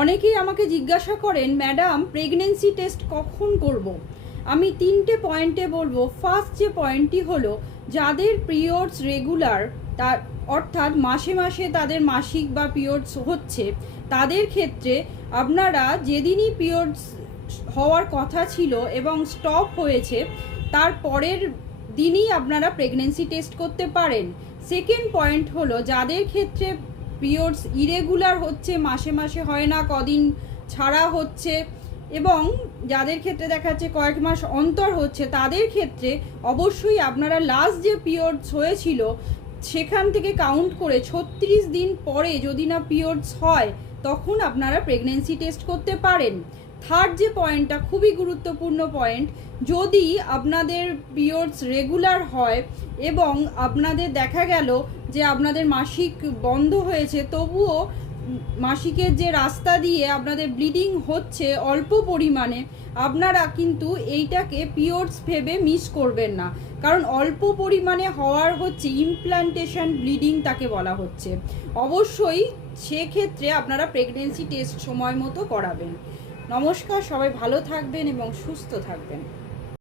অনেকেই আমাকে জিজ্ঞাসা করেন, ম্যাডাম প্রেগনেন্সি টেস্ট কখন করব। আমি 3টে পয়েন্টে বলবো। ফার্স্ট যে পয়েন্টটি হলো, যাদের পিরিয়ডস রেগুলার, তার অর্থাৎ মাসে মাসে তাদের মাসিক বা পিরিয়ডস হচ্ছে, তাদের ক্ষেত্রে আপনারা যেদিনই পিরিয়ডস হওয়ার কথা ছিল এবং স্টপ হয়েছে, তার পরের দিনই আপনারা প্রেগনেন্সি টেস্ট করতে পারেন। সেকেন্ড পয়েন্ট হলো, যাদের ক্ষেত্রে পিরিয়ডস ইরেগুলার হচ্ছে, মাসে মাসে হয় না, কদিন ছাড়া হচ্ছে, এবং যাদের ক্ষেত্রে দেখা যাচ্ছে কয়েক মাস অন্তর হচ্ছে, তাদের ক্ষেত্রে অবশ্যই আপনারা লাস্ট যে পিরিয়ডস হয়েছিল সেখান থেকে কাউন্ট করে 36 দিন পরে যদি না পিরিয়ডস হয়, তখন আপনারা প্রেগনেন্সি টেস্ট করতে পারেন। থার্ড যে পয়েন্টটা খুবই গুরুত্বপূর্ণ পয়েন্ট, যদি আপনাদের পিরিয়ডস রেগুলার হয় এবং আপনাদের দেখা গেল যে আপনাদের মাসিক বন্ধ হয়েছে, তবুও মাসিকের যে রাস্তা দিয়ে আপনাদের ব্লিডিং হচ্ছে অল্প পরিমাণে, আপনারা কিন্তু এইটাকে পিরিয়ডস ভেবে মিস করবেন না। কারণ অল্প পরিমাণে হওয়ার হচ্ছে ইমপ্ল্যান্টেশন ব্লিডিং তাকে বলা হচ্ছে। অবশ্যই সেক্ষেত্রে আপনারা প্রেগনেন্সি টেস্ট সময় মতো করাবেন। নমস্কার, সবাই ভালো থাকবেন এবং সুস্থ থাকবেন।